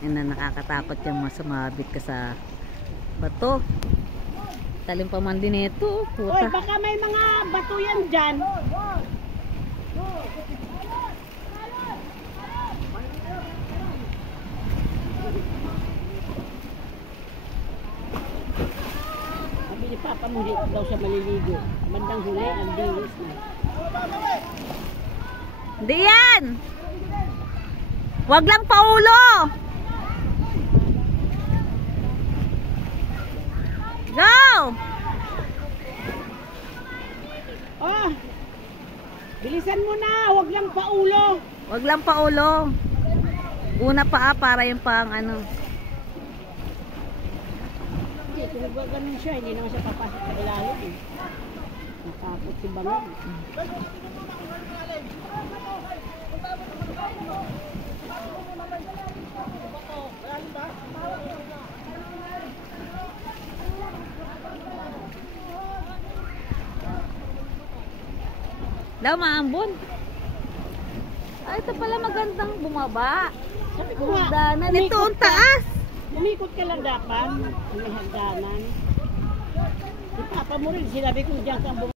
Ina, nakakatakot yung mga sumabit ka sa bato. Talim pa man din ito. Oy, baka may mga bato yan dyan. Sabi ni Papa mo dito daw siya maliligo. Bandang huli, ang dilis na. Hindi yan! Wag lang paulo! Go! Oh! Bilisan mo na, wag lang paulo. Wag lang paulo. Una paa para yung pang ano. Hindi, kung ganun siya, hindi naman siya papasok sa ilalim eh. Nakapot si Bangag. Daw maambon. Ay, ito pala magandang bumaba. Sabi ko nga, Hagdanan. Ito ang taas. Umikot ka lang dapat. May hagdanan. Si Papa mo rin, sinabi ko diyan kang